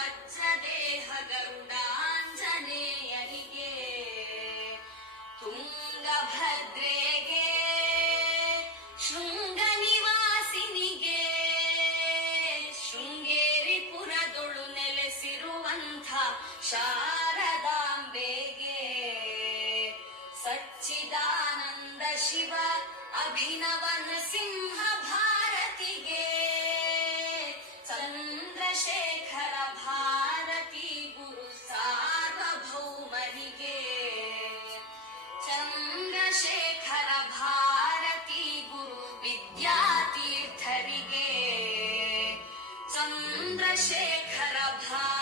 ವಜ್ರದೇಹ ಗರುಡಾಂಜನೇಯನಿಗೆ, ತುಂಗಭದ್ರೆಗೆ, ಶೃಂಗ ನಿವಾಸಿನಿಗೆ, ಶೃಂಗೇರಿಪುರದೊಳು ನೆಲೆಸಿರುವಂಥ ಶಾರದಾಂಬೆಗೆ, ಸಚ್ಚಿದಾನಂದ ಶಿವ ಅಭಿನವ ನೃಸಿಂಹ ಭಾರತಿಗೆ, ಚಂದ್ರಶೇಖರ ಭಾರತಿ ಗುರು ಸಾರ್ವಭೌಮನಿಗೆ, ಚಂದ್ರಶೇಖರ ಭಾರತಿ ಗುರು ವಿದ್ಯಾತೀರ್ಥರಿಗೆ, ಚಂದ್ರಶೇಖರ ಭಾರತಿ